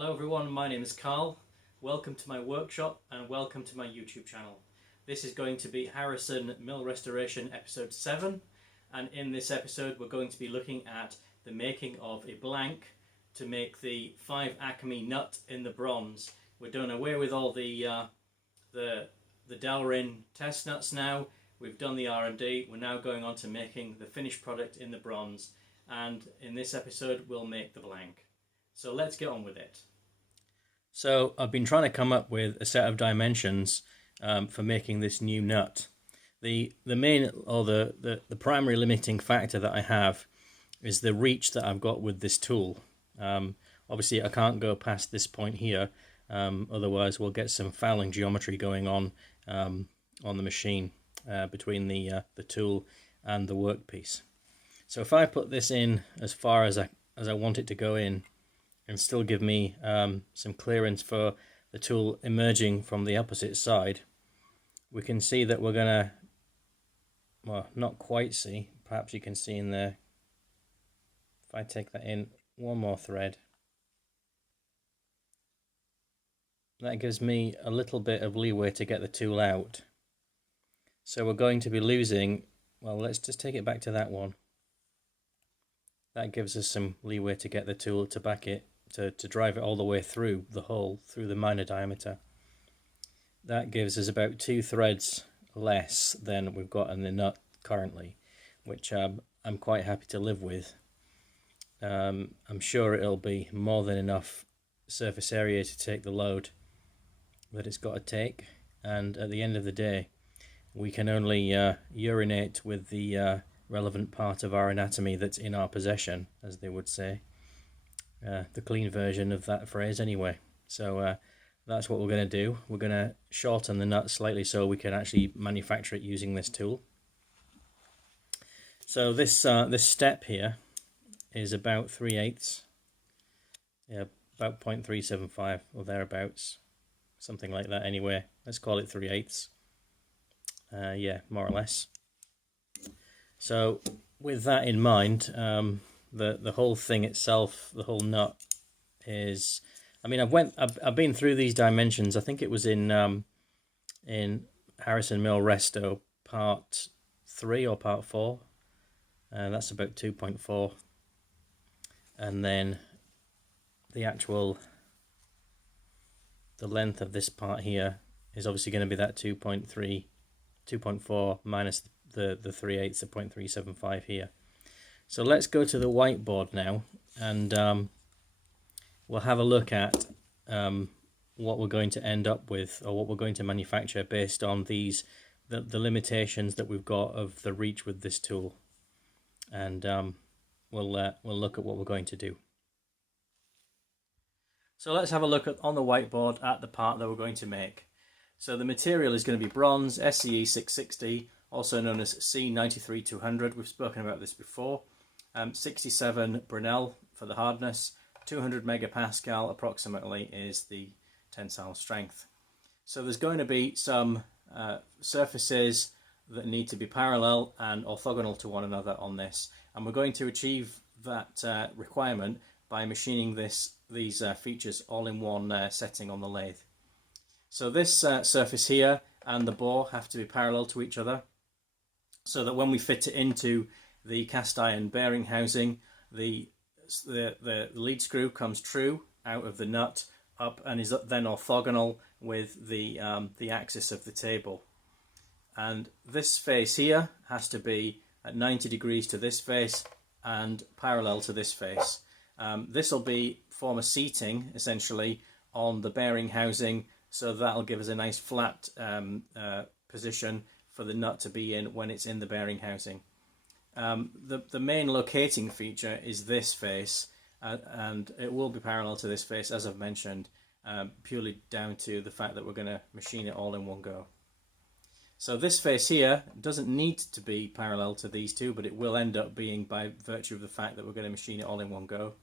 Hello everyone, my name is Carl. Welcome to my workshop and welcome to my YouTube channel. This is going to be Harrison Mill Restoration episode 7, and in this episode we're going to be looking at the making of a blank to make the 5 Acme nut in the bronze. We're done away with all the Delrin test nuts now. We've done the R&D. We're now going on to making the finished product in the bronze, and in this episode we'll make the blank. So let's get on with it. So I've been trying to come up with a set of dimensions for making this new nut. The main, or the primary limiting factor that I have is the reach that I've got with this tool. Obviously I can't go past this point here, otherwise we'll get some fouling geometry going on the machine between the tool and the workpiece. So if I put this in as far as I want it to go in, and still give me some clearance for the tool emerging from the opposite side, we can see that we're gonna, well, not quite see, perhaps you can see in there, if I take that in one more thread, that gives me a little bit of leeway to get the tool out. So we're going to be losing, well, let's just take it back to that one. That gives us some leeway to get the tool to back it, to drive it all the way through the hole, through the minor diameter. That gives us about 2 threads less than we've got in the nut currently, which I'm quite happy to live with. I'm sure it'll be more than enough surface area to take the load that it's got to take, and at the end of the day we can only urinate with the relevant part of our anatomy that's in our possession, as they would say. The clean version of that phrase anyway. So that's what we're going to do. We're going to shorten the nut slightly so we can actually manufacture it using this tool. So this step here is about 3/8, yeah, about 0.375 or thereabouts, something like that anyway. Let's call it 3/8. Yeah, more or less. So with that in mind, the whole thing itself, the whole nut is, I mean, I've been through these dimensions. I think it was in Harrison Mill Resto part 3 or part 4, and that's about 2.4, and then the length of this part here is obviously going to be that 2.4 minus the 3/8 of 0.375 here. So let's go to the whiteboard now, and we'll have a look at what we're going to end up with, or what we're going to manufacture based on the limitations that we've got of the reach with this tool, and we'll look at what we're going to do. So let's have a look on the whiteboard at the part that we're going to make. So the material is going to be bronze, SCE 660, also known as C93-200. We've spoken about this before. 67 Brunel for the hardness, 200 megapascal approximately is the tensile strength. So there's going to be some surfaces that need to be parallel and orthogonal to one another on this, and we're going to achieve that requirement by machining these features all in one setting on the lathe. So this surface here and the bore have to be parallel to each other, so that when we fit it into the cast iron bearing housing, the lead screw comes true out of the nut up and is then orthogonal with the axis of the table. And this face here has to be at 90 degrees to this face and parallel to this face. This will form a seating essentially on the bearing housing, so that'll give us a nice flat position for the nut to be in when it's in the bearing housing. The main locating feature is this face, and it will be parallel to this face, as I've mentioned, purely down to the fact that we're going to machine it all in one go. So this face here doesn't need to be parallel to these two, but it will end up being by virtue of the fact that we're going to machine it all in one go.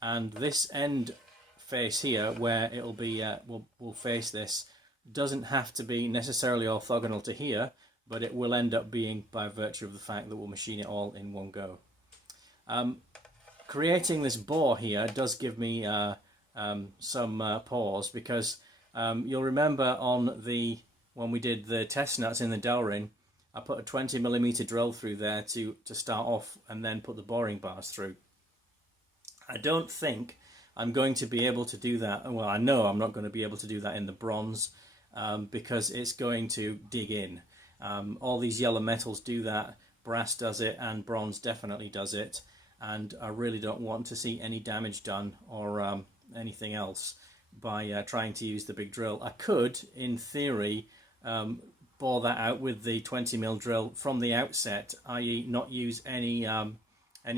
And this end face here, where it'll be we'll face this, doesn't have to be necessarily orthogonal to here, but it will end up being by virtue of the fact that we'll machine it all in one go. Creating this bore here does give me some pores, because you'll remember when we did the test nuts in the Delrin, I put a 20mm drill through there to start off, and then put the boring bars through. I don't think I'm going to be able to do that. Well, I know I'm not going to be able to do that in the bronze, because it's going to dig in. All these yellow metals do that, brass does it, and bronze definitely does it, and I really don't want to see any damage done or anything else by trying to use the big drill. I could, in theory, bore that out with the 20mm drill from the outset, i.e. not use any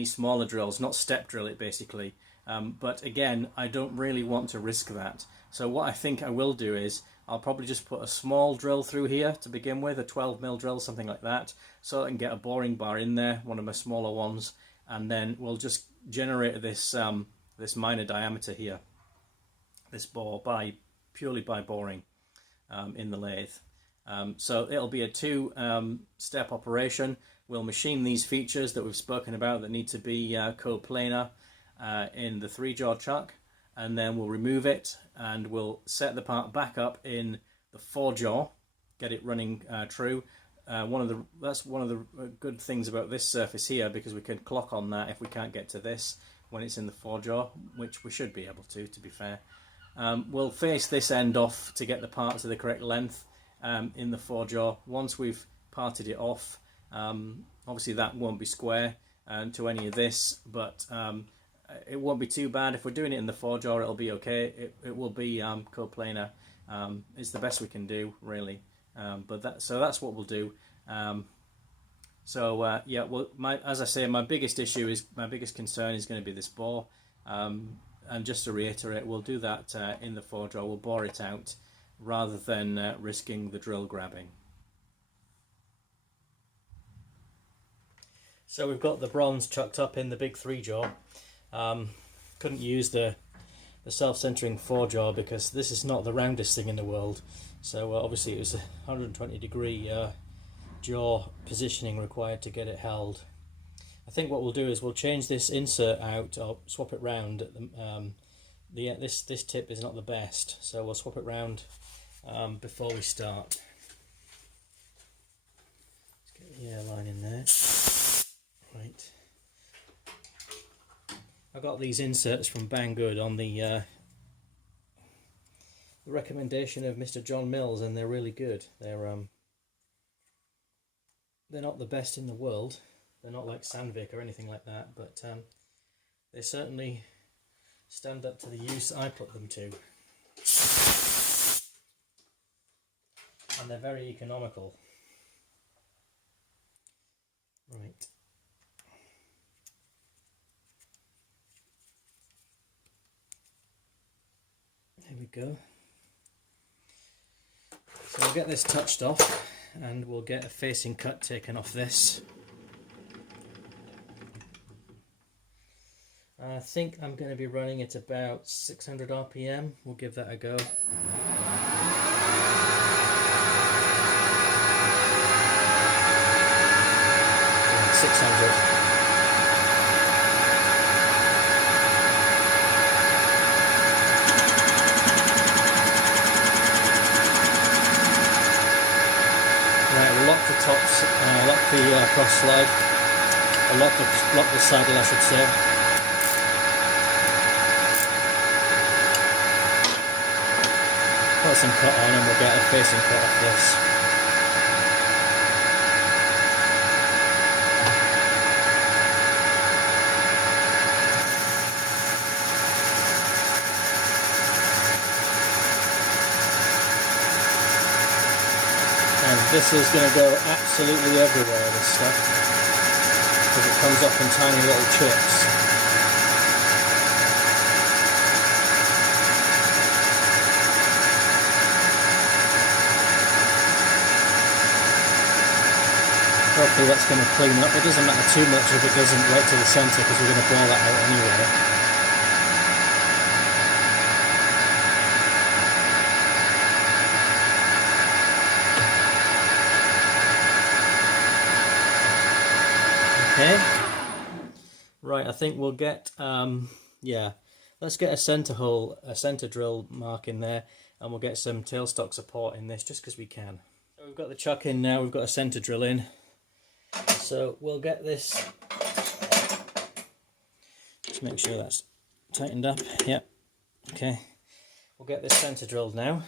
smaller drills, not step drill it basically. But again, I don't really want to risk that. So what I think I will do is I'll probably just put a small drill through here to begin with, a 12mm drill, something like that, so I can get a boring bar in there, one of my smaller ones, and then we'll just generate this this minor diameter here, this bore, purely by boring in the lathe. So it'll be a two-step operation. We'll machine these features that we've spoken about that need to be coplanar in the 3-jaw chuck, and then we'll remove it and we'll set the part back up in the 4-jaw, get it running true. That's one of the good things about this surface here, because we can clock on that if we can't get to this when it's in the 4-jaw, which we should be able to be fair. We'll face this end off to get the part to the correct length in the 4-jaw. Once we've parted it off, obviously that won't be square to any of this, but it won't be too bad. If we're doing it in the 4-jaw, it'll be okay. It will be coplanar. It's the best we can do, really. So that's what we'll do. Yeah, well, as I say, my biggest concern is going to be this bore. And just to reiterate, we'll do that in the 4-jaw. We'll bore it out rather than risking the drill grabbing. So we've got the bronze chucked up in the big 3-jaw. Couldn't use the self-centering 4-jaw because this is not the roundest thing in the world. So obviously it was a 120-degree jaw positioning required to get it held. I think what we'll do is we'll change this insert out, or swap it round. This tip is not the best, so we'll swap it round before we start. Let's get the airline in there. Right. I got these inserts from Banggood on the recommendation of Mr. John Mills, and they're really good. They're not the best in the world. They're not like Sandvik or anything like that, but they certainly stand up to the use I put them to. And they're very economical. Right. There we go. So we'll get this touched off and we'll get a facing cut taken off this. I think I'm going to be running at about 600 RPM. We'll give that a go. 600. Right, we'll lock the tops, lock the cross slide, lock the saddle, I should say. Put some cut on and we'll get a facing cut off this. And this is going to go absolutely everywhere, this stuff, because it comes off in tiny little chips. Hopefully that's going to clean up. It doesn't matter too much if it doesn't right to the centre, because we're going to blow that out anyway. Okay. Right, I think we'll get, yeah, Let's get a centre hole, a centre drill mark in there, and we'll get some tailstock support in this just because we can. So we've got the chuck in now, we've got a centre drill in. So we'll get this, just make sure that's tightened up. Yep, okay. We'll get this centre drilled now.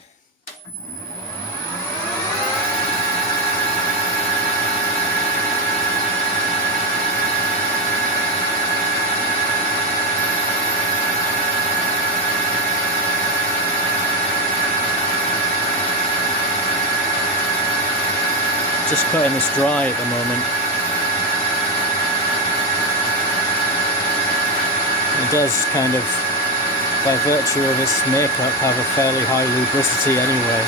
Just cutting this dry at the moment. It does kind of, by virtue of its makeup, have a fairly high lubricity anyway.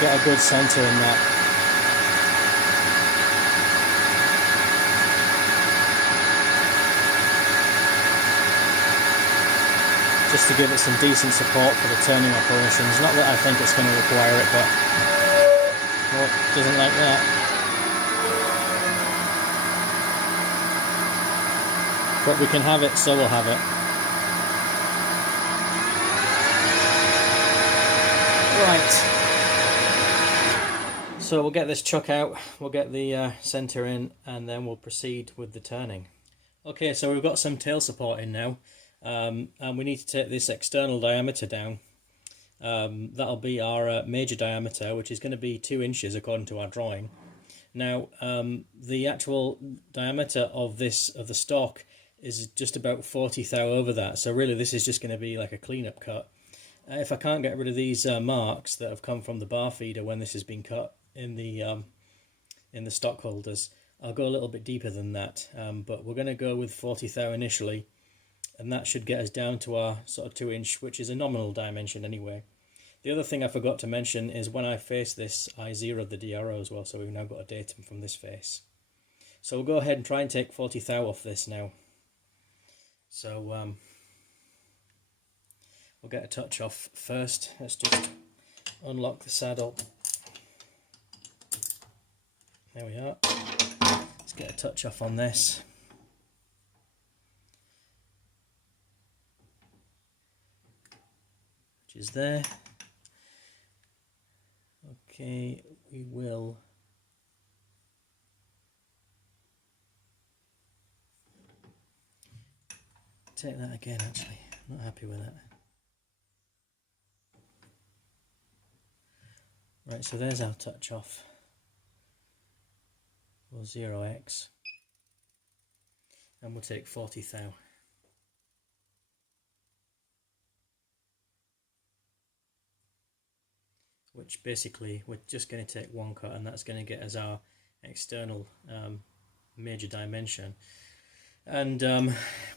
Get a good centre in that. Just to give it some decent support for the turning operations. Not that I think it's going to require it, but well, doesn't like that. But we can have it, so we'll have it. Right. So we'll get this chuck out, we'll get the centre in, and then we'll proceed with the turning. Okay, so we've got some tail support in now, and we need to take this external diameter down. That'll be our major diameter, which is going to be 2 inches according to our drawing. Now, the actual diameter of the stock is just about 40 thou over that, so really this is just going to be like a cleanup cut. If I can't get rid of these marks that have come from the bar feeder when this has been cut in the stock holders, I'll go a little bit deeper than that, but we're going to go with 40 thou initially, and that should get us down to our sort of 2 inch, which is a nominal dimension anyway. The other thing I forgot to mention is when I face this, I zeroed the DRO as well, so we've now got a datum from this face. So we'll go ahead and try and take 40 thou off this now. So we'll get a touch off first. Let's just unlock the saddle. There we are. Let's get a touch off on this. Which is there. Okay, we will take that again actually. I'm not happy with that. Right, so there's our touch off. We'll 0x and we'll take 40 thou. Which basically we're just going to take one cut, and that's going to get us our external major dimension. And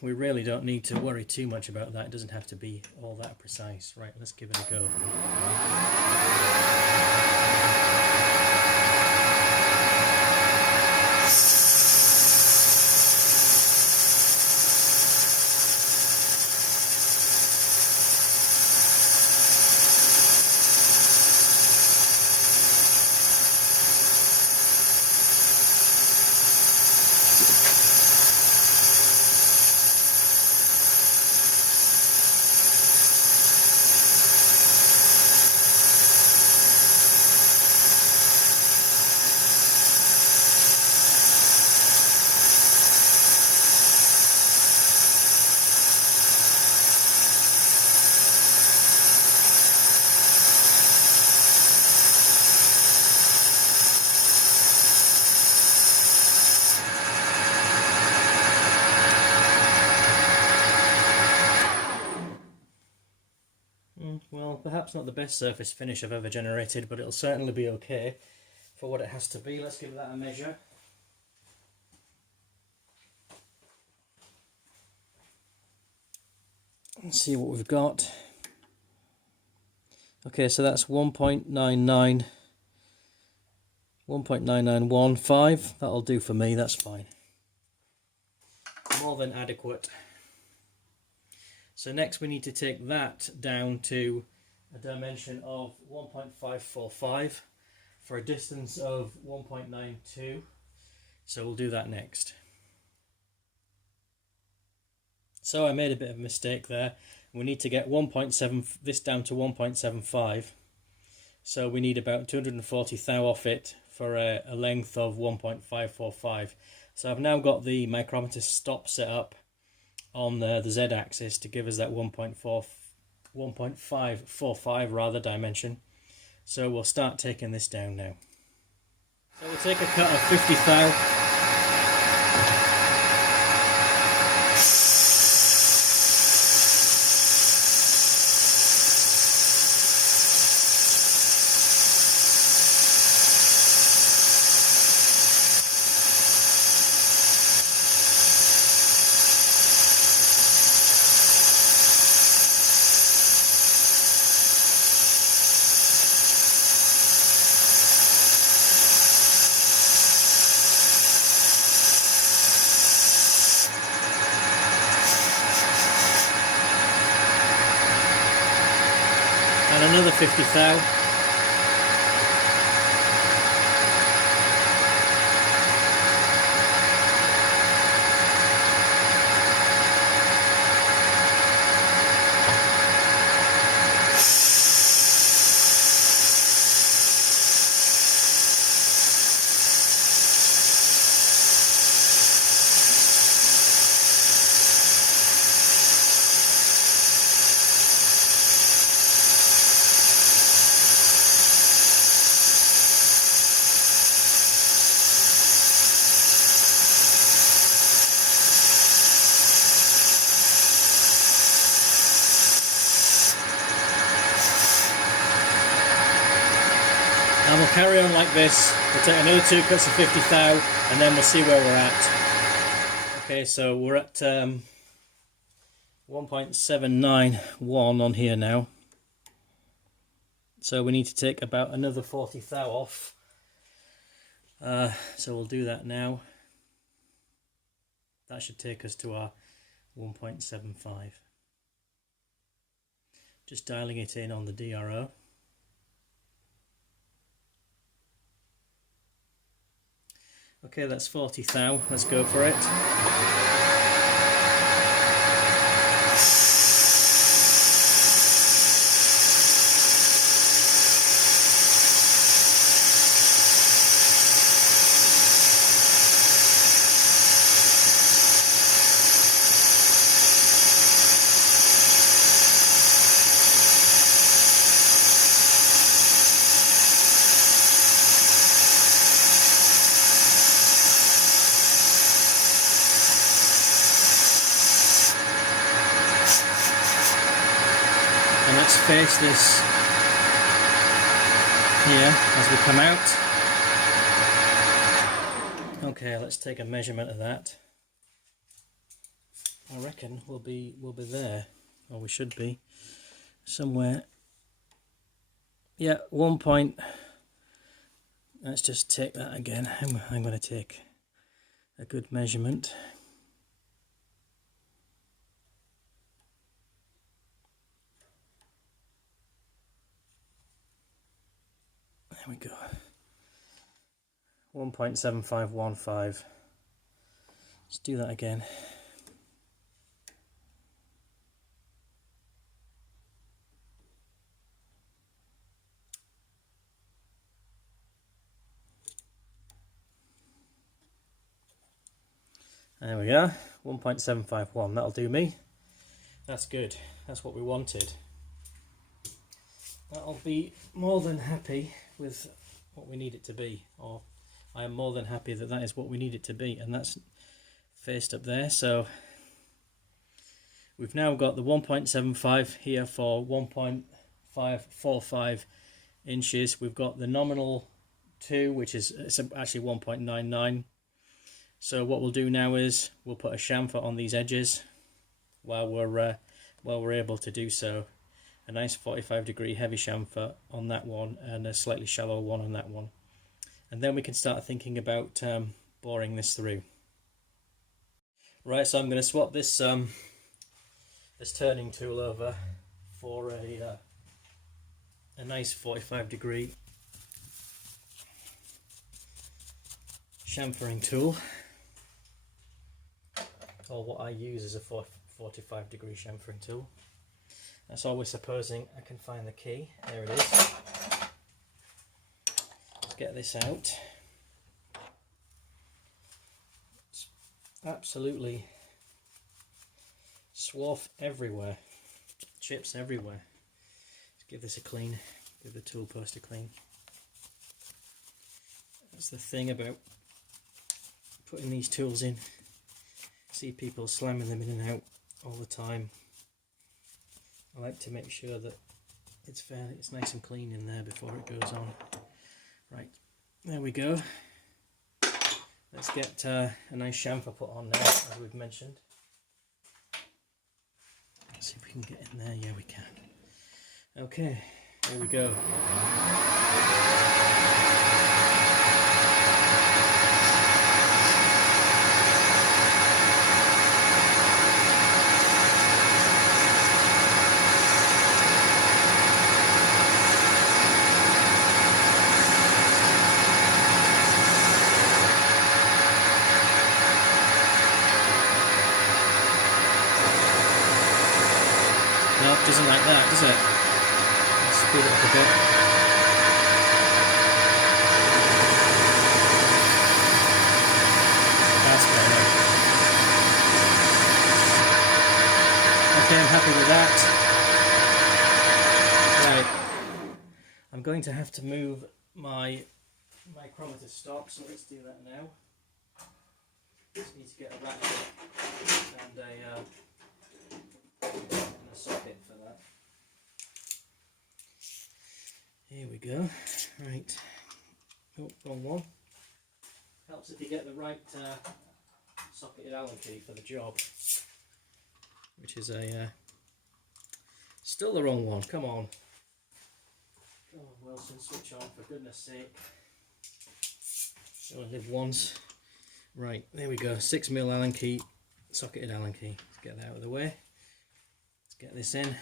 we really don't need to worry too much about that. It doesn't have to be all that precise. Right, let's give it a go. Well, perhaps not the best surface finish I've ever generated, but it'll certainly be okay for what it has to be. Let's give that a measure. Let's see what we've got. Okay, so that's 1.9915. That'll do for me, that's fine. More than adequate. So next we need to take that down to a dimension of 1.545 for a distance of 1.92. So we'll do that next. So I made a bit of a mistake there. We need to get 1.7, this down to 1.75. So we need about 240 thou off it for a length of 1.545. So I've now got the micrometer stop set up on the z-axis to give us that 1.545 rather dimension. So we'll start taking this down now. So we'll take a cut of 50 thou. And another 50 thou. And we'll carry on like this. We'll take another 2 cuts of 50 thou and then we'll see where we're at. Okay, so we're at 1.791 on here now. So we need to take about another 40 thou off. So we'll do that now. That should take us to our 1.75. Just dialing it in on the DRO. Okay, that's 40 thou. Let's go for it. And let's face this here as we come out. Okay, let's take a measurement of that. I reckon we'll be there, or we should be somewhere. Yeah, 1 point. Let's just take that again. I'm going to take a good measurement. There we go. 1.7515. Let's do that again. There we are. 1.751. That'll do me. That's good. That's what we wanted. That'll be more than happy with what we need it to be, or I am more than happy that that is what we need it to be, and that's faced up there. So we've now got the 1.75 here for 1.545 inches. We've got the nominal 2, which is actually 1.99. So what we'll do now is we'll put a chamfer on these edges while we're able to do so. A nice 45-degree heavy chamfer on that one and a slightly shallow one on that one. And then we can start thinking about boring this through. Right, so I'm going to swap this this turning tool over for a nice 45-degree chamfering tool, or what I use is a 45-degree chamfering tool. That's always supposing I can find the key. There it is. Let's get this out. It's absolutely swarf everywhere, chips everywhere. Let's give this a clean, give the tool post a clean. That's the thing about putting these tools in. See people slamming them in and out all the time. I like to make sure that it's nice and clean in there before it goes on. Right, there we go. Let's get a nice chamfer put on now, as we've mentioned. Let's see if we can get in there. Yeah, we can. Okay, here we go. No, it doesn't like that, does it? Let's speed it up a bit. That's better. Okay, I'm happy with that. Right. I'm going to have to move my micrometer stop, so let's do that now. Just need to get a ratchet and a socket for that. Here we go. Right. Oh, wrong one. Helps if you get the right socketed Allen key for the job, which is still the wrong one. Come on. Come on, Wilson, switch on for goodness sake. You only live once. Right, there we go. 6mm Allen key, socketed Allen key. Let's get that out of the way. Let's get this in.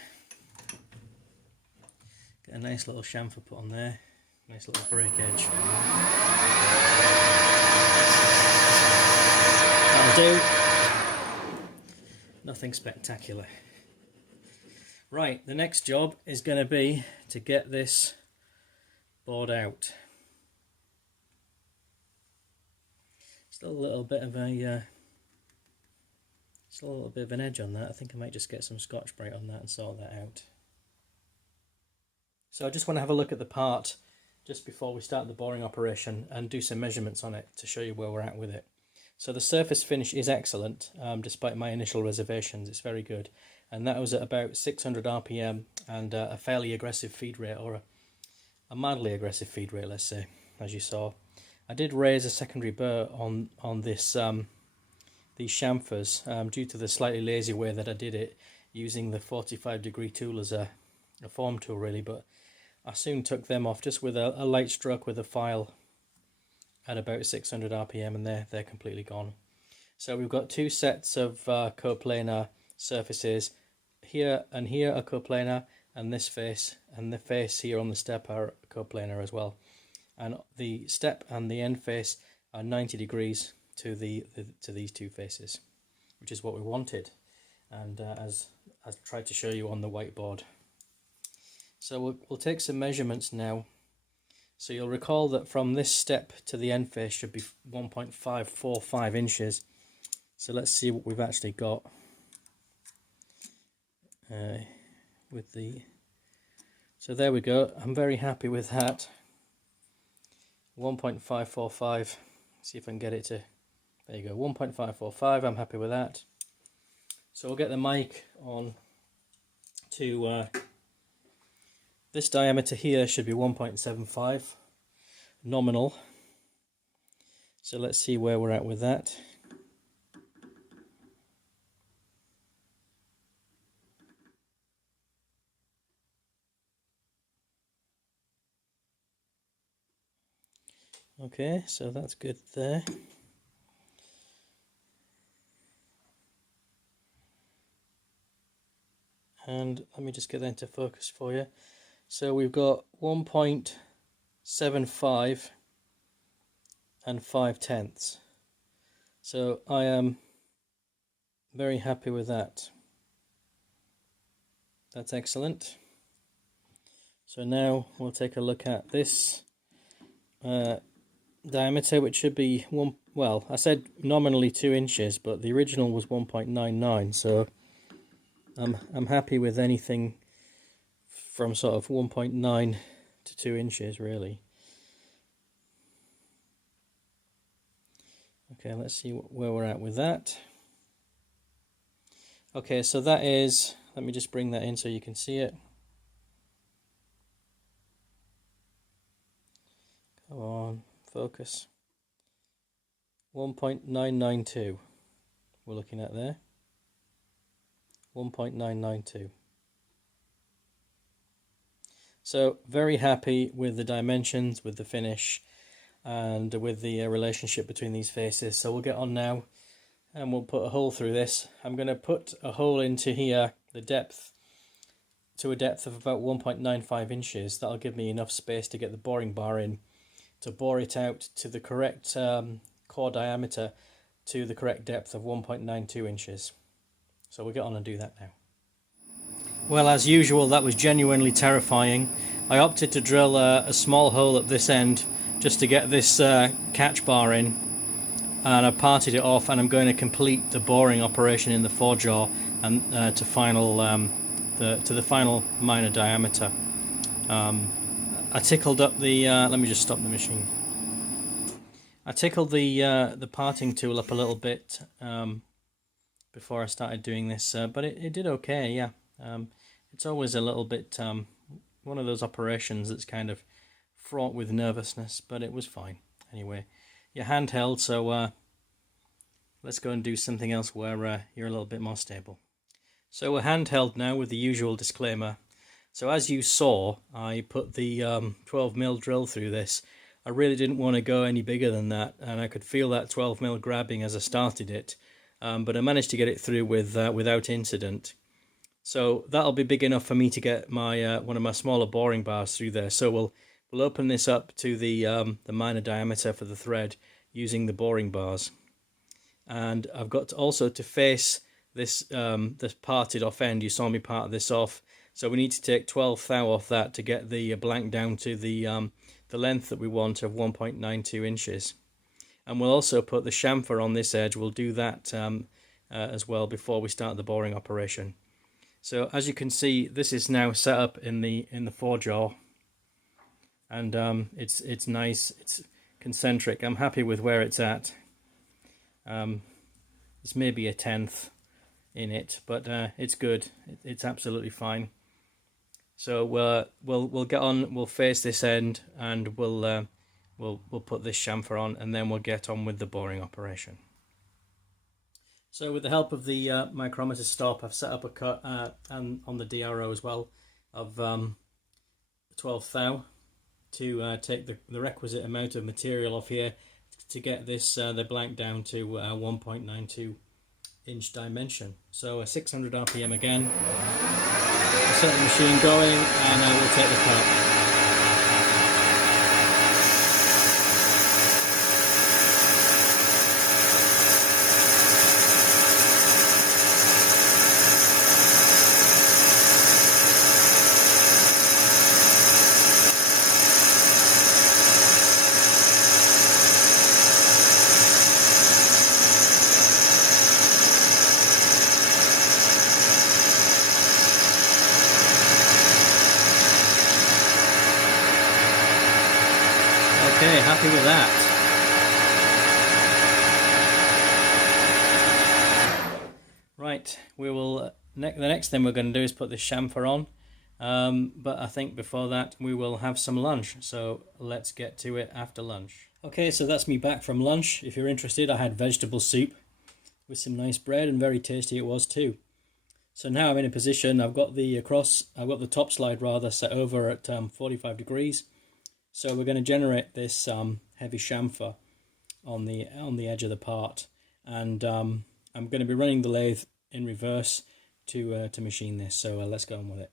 Get a nice little chamfer put on there. Nice little break edge. That'll do. Nothing spectacular. Right, the next job is going to be to get this board out. Still a little bit of an edge on that. I think I might just get some Scotch-Brite on that and sort that out. So I just want to have a look at the part just before we start the boring operation and do some measurements on it to show you where we're at with it. So the surface finish is excellent, despite my initial reservations. It's very good, and that was at about 600 RPM and a fairly aggressive feed rate, or a mildly aggressive feed rate, let's say, as you saw. I did raise a secondary burr on this these chamfers due to the slightly lazy way that I did it, using the 45-degree tool as a form tool really, but I soon took them off just with a light stroke with a file at about 600 RPM, and they're completely gone. So we've got two sets of coplanar surfaces. Here and here are coplanar, and this face and the face here on the step are coplanar as well. And the step and the end face are 90 degrees to these two faces, which is what we wanted, and as I tried to show you on the whiteboard. So we'll take some measurements now. So you'll recall that from this step to the end face should be 1.545 inches. So let's see what we've actually got with the. So there we go. I'm very happy with that. 1.545. See if I can get it to. There you go. 1.545. I'm happy with that. So we'll get the mic on to. This diameter here should be 1.75 nominal. So let's see where we're at with that. Okay, so that's good there. and let me just get that into focus for you. So we've got 1.75 and 5/10. So I am very happy with that. That's excellent. So now we'll take a look at this diameter, which should be well, I said nominally 2 inches, but the original was 1.99, so I'm happy with anything from sort of 1.9 to 2 inches really. Okay, let's see where we're at with that. Okay, so that is, let me just bring that in so you can see it. Come on, focus. 1.992 we're looking at there. 1.992. So very happy with the dimensions, with the finish, and with the relationship between these faces. So we'll get on now and we'll put a hole through this. I'm going to put a hole into here, the depth, to a depth of about 1.95 inches. That'll give me enough space to get the boring bar in, to bore it out to the correct core diameter, to the correct depth of 1.92 inches. So we'll get on and do that now. Well, as usual, that was genuinely terrifying. I opted to drill a small hole at this end just to get this catch bar in, and I parted it off, and I'm going to complete the boring operation in the forejaw and to the final minor diameter. I tickled up the let me just stop the machine. I tickled the parting tool up a little bit before I started doing this, but it did okay. Yeah, it's always a little bit one of those operations that's kind of fraught with nervousness, but it was fine. Anyway, you're handheld, so let's go and do something else where you're a little bit more stable. So we're handheld now with the usual disclaimer. So as you saw, I put the 12mm drill through this. I really didn't want to go any bigger than that, and I could feel that 12mm grabbing as I started it, but I managed to get it through without incident. So that'll be big enough for me to get my one of my smaller boring bars through there. So we'll open this up to the minor diameter for the thread using the boring bars, and I've got also to face this parted off end. You saw me part this off, so we need to take 12 thou off that to get the blank down to the length that we want of 1.92 inches. And we'll also put the chamfer on this edge. We'll do that as well before we start the boring operation. So as you can see, this is now set up in the forejaw, and it's nice. It's concentric. I'm happy with where it's at. It's maybe a 1/10 in it, but it's good. It's absolutely fine. So we'll get on. We'll face this end, and we'll put this chamfer on, and then we'll get on with the boring operation. So with the help of the micrometer stop, I've set up a cut and on the DRO as well of 12 thou to take the requisite amount of material off here to get this the blank down to 1.92 inch dimension. So a 600 RPM again. I'll set the machine going, and we'll take the cut. Okay, happy with that. Right, we will. The next thing we're going to do is put the chamfer on, but I think before that we will have some lunch. So let's get to it after lunch. Okay, so that's me back from lunch. If you're interested, I had vegetable soup with some nice bread, and very tasty it was too. So now I'm in a position. I've got the top slide rather set over at 45 degrees. So we're going to generate this heavy chamfer on the edge of the part, and I'm going to be running the lathe in reverse to machine this. So let's go on with it.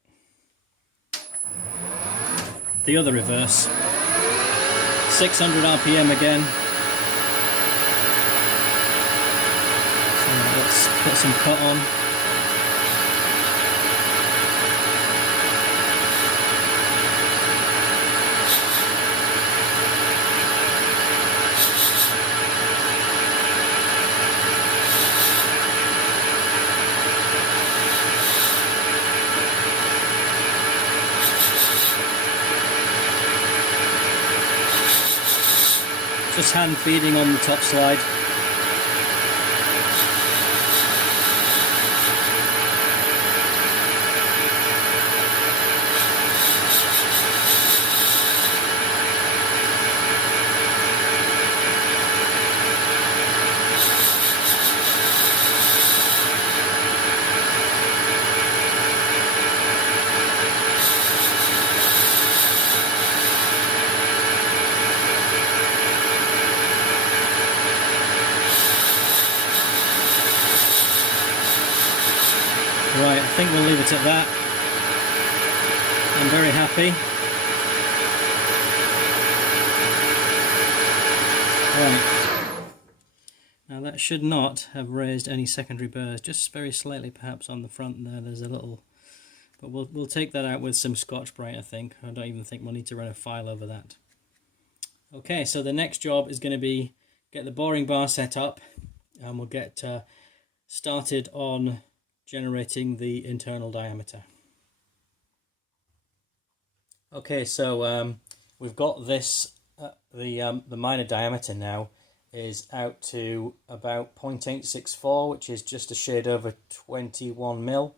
The other reverse, 600 RPM again. So let's put some cut on. Just hand feeding on the top slide. Right, I think we'll leave it at that. I'm very happy. Right. Now that should not have raised any secondary burrs, just very slightly perhaps on the front there. There's a little, but we'll take that out with some Scotch-Brite, I think. I don't even think we'll need to run a file over that. Okay, so the next job is going to be get the boring bar set up, and we'll get started on generating the internal diameter. Okay, so we've got this, the minor diameter now is out to about 0.864, which is just a shade over 21 mil.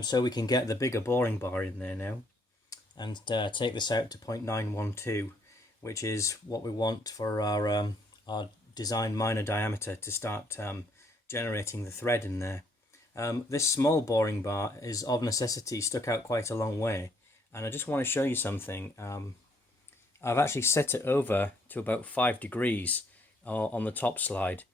So we can get the bigger boring bar in there now and take this out to 0.912, which is what we want for our design minor diameter to start generating the thread in there. This small boring bar is of necessity stuck out quite a long way, and I just want to show you something. I've actually set it over to about 5 degrees on the top slide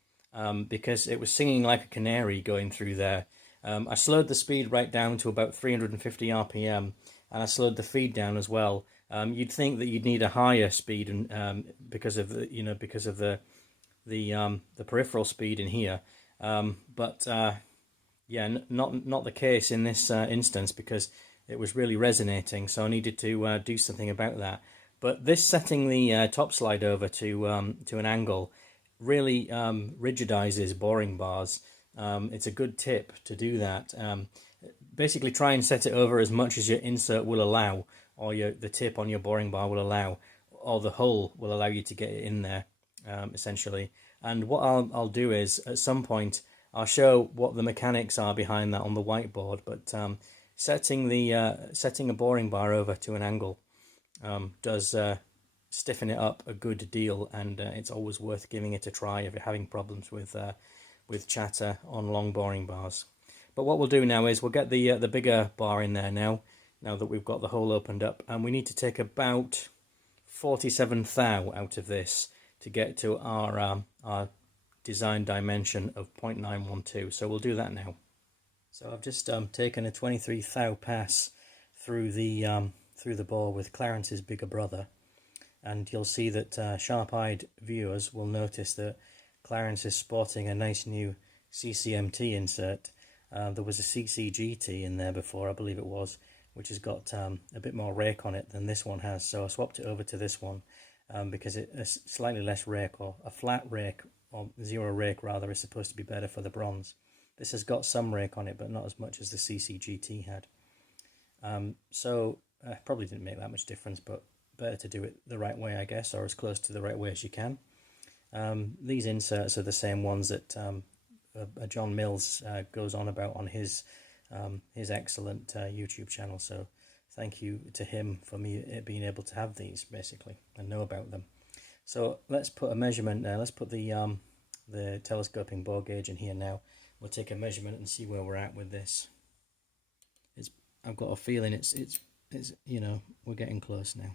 because it was singing like a canary going through there. I slowed the speed right down to about 350 RPM, and I slowed the feed down as well. You'd think that you'd need a higher speed, and because of the peripheral speed in here, but yeah, not the case in this instance because it was really resonating. So I needed to do something about that. But this setting the top slide over to an angle really rigidizes boring bars. It's a good tip to do that. Basically, try and set it over as much as your insert will allow, or the tip on your boring bar will allow, or the hole will allow you to get it in there, essentially. And what I'll do is, at some point, I'll show what the mechanics are behind that on the whiteboard. But setting a boring bar over to an angle does stiffen it up a good deal, and it's always worth giving it a try if you're having problems with chatter on long boring bars. But what we'll do now is we'll get the bigger bar in there now that we've got the hole opened up, and we need to take about 47 thou out of this to get to our design dimension of 0.912. So we'll do that now. So I've just taken a 23 thou pass through the bore with Clarence's bigger brother, and you'll see that sharp-eyed viewers will notice that Clarence is sporting a nice new CCMT insert. There was a CCGT in there before, I believe it was, which has got a bit more rake on it than this one has, so I swapped it over to this one because a slightly less rake, or a flat rake, or zero rake rather, is supposed to be better for the bronze. This has got some rake on it, but not as much as the CCGT had. So probably didn't make that much difference, but better to do it the right way, I guess, or as close to the right way as you can. These inserts are the same ones that John Mills goes on about on his excellent YouTube channel, so thank you to him for me being able to have these, basically, and know about them. So let's put a measurement there. Let's put the telescoping bore gauge in here now. We'll take a measurement and see where we're at with this. I've got a feeling it's you know, we're getting close now.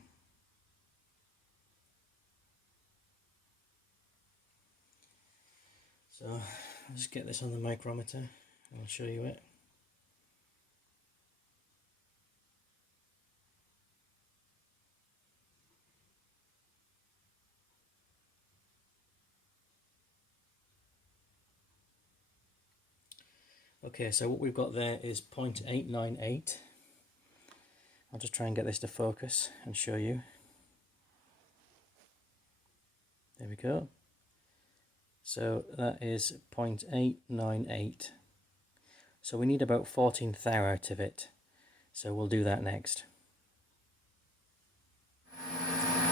So I'll just get this on the micrometer and I'll show you it. Okay, so what we've got there is 0.898. I'll just try and get this to focus and show you. There we go. So that is 0.898. So we need about 14 thou out of it. So we'll do that next.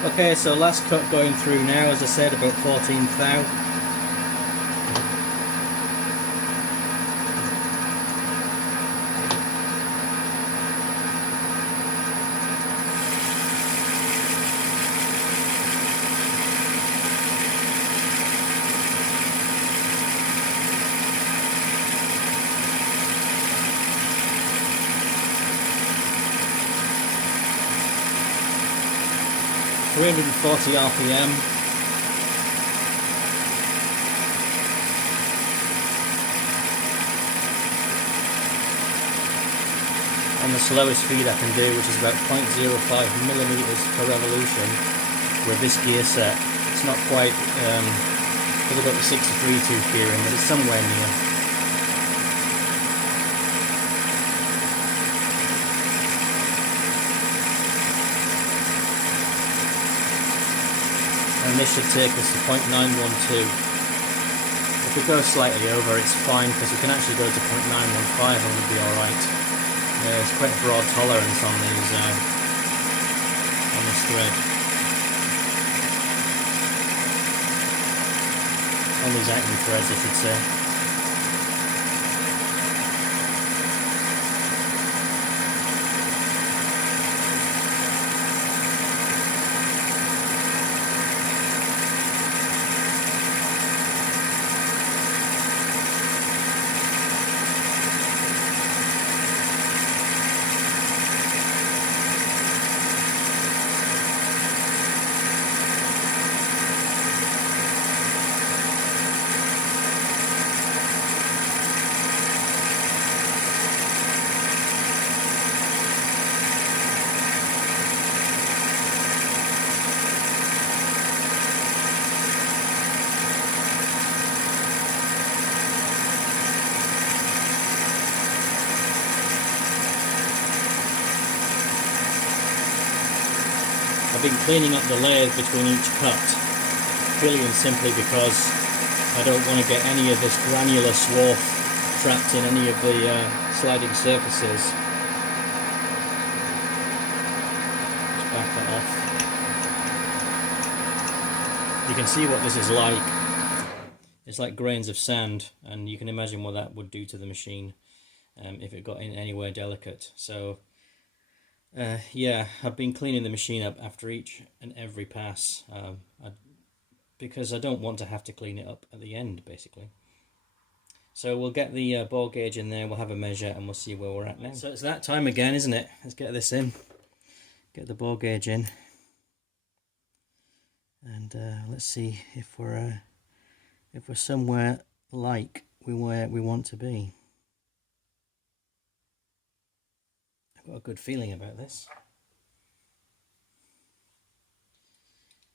Okay, so last cut going through now, as I said, about 14 thou. 340 RPM. On the slowest speed I can do, which is about 0.05 millimeters per revolution with this gear set. It's not quite, because I've got the 63 tooth gear in, but it's somewhere near. And this should take us to 0.912. If we go slightly over, it's fine, because we can actually go to 0.915 and we'll be alright. There's quite a broad tolerance on these on this thread. On these Acme threads, I should say. I've been cleaning up the layers between each cut, purely and simply because I don't want to get any of this granular swarf trapped in any of the sliding surfaces. Just back that off. You can see what this is like. It's like grains of sand, and you can imagine what that would do to the machine if it got in anywhere delicate. So yeah, I've been cleaning the machine up after each and every pass because I don't want to have to clean it up at the end, basically. So we'll get the bore gauge in there, we'll have a measure, and we'll see where we're at now. So it's that time again, isn't it? Let's get this in, get the bore gauge in, and let's see if we're somewhere like where we want to be. I've got a good feeling about this,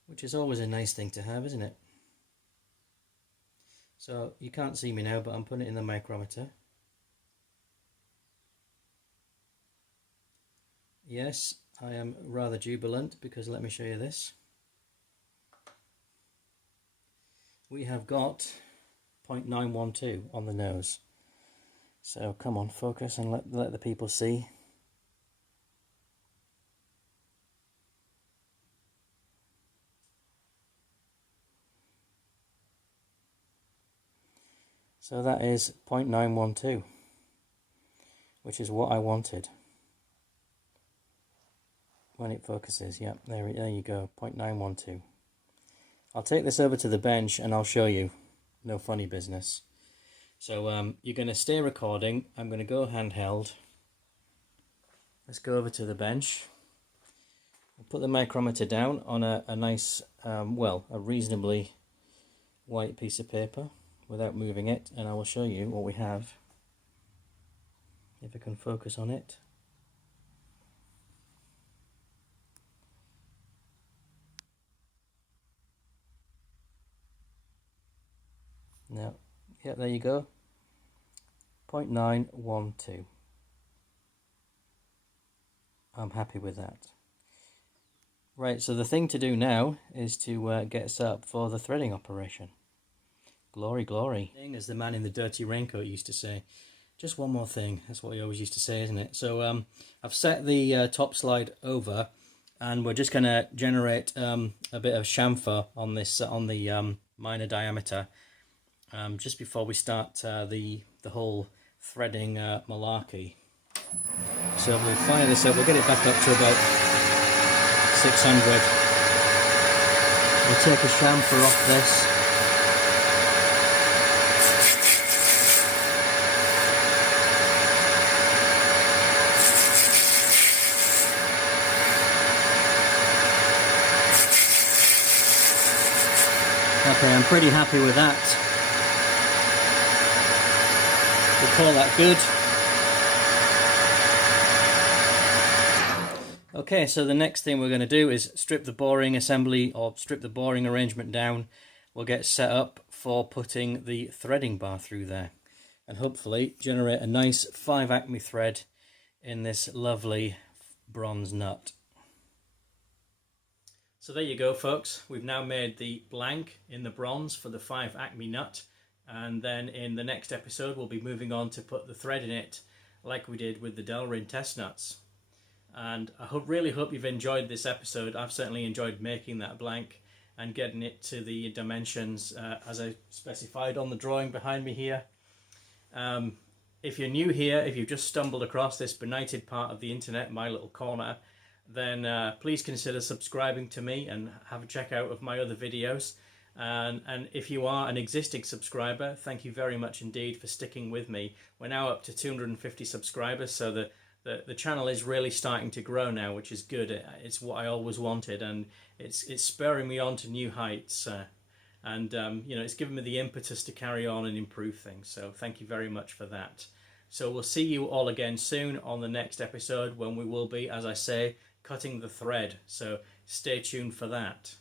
which is always a nice thing to have, isn't it? So you can't see me now, but I'm putting it in the micrometer. Yes, I am rather jubilant, because let me show you this. We have got 0.912 on the nose. So come on, focus and let the people see. So that is 0.912, which is what I wanted. When it focuses, yeah, there you go, 0.912. I'll take this over to the bench and I'll show you. No funny business. So you're going to stay recording. I'm going to go handheld. Let's go over to the bench. I'll put the micrometer down on a nice, well, a reasonably white piece of paper without moving it, and I will show you what we have. If I can focus on it. Now, yeah, there you go. 0.912. I'm happy with that. Right, so the thing to do now is to get set up for the threading operation. Glory, glory. As the man in the dirty raincoat used to say, just one more thing. That's what he always used to say, isn't it? So I've set the top slide over, and we're just going to generate a bit of chamfer on this on the minor diameter just before we start the whole threading malarkey. So we'll fire this up. We'll get it back up to about 600. We'll take a chamfer off this. Okay, I'm pretty happy with that. We'll call that good. Okay, so the next thing we're going to do is strip the boring assembly, or strip the boring arrangement down. We'll get set up for putting the threading bar through there, and hopefully generate a nice 5 Acme thread in this lovely bronze nut. So there you go, folks. We've now made the blank in the bronze for the 5 Acme nut, and then in the next episode we'll be moving on to put the thread in it like we did with the Delrin test nuts. And I really hope you've enjoyed this episode. I've certainly enjoyed making that blank and getting it to the dimensions as I specified on the drawing behind me here. If you're new here, if you've just stumbled across this benighted part of the internet, my little corner, then please consider subscribing to me and have a check out of my other videos. And if you are an existing subscriber, thank you very much indeed for sticking with me. We're now up to 250 subscribers, so the channel is really starting to grow now, which is good. It's what I always wanted, and it's spurring me on to new heights. You know, it's given me the impetus to carry on and improve things. So thank you very much for that. So we'll see you all again soon on the next episode, when we will be, as I say, cutting the thread. So stay tuned for that.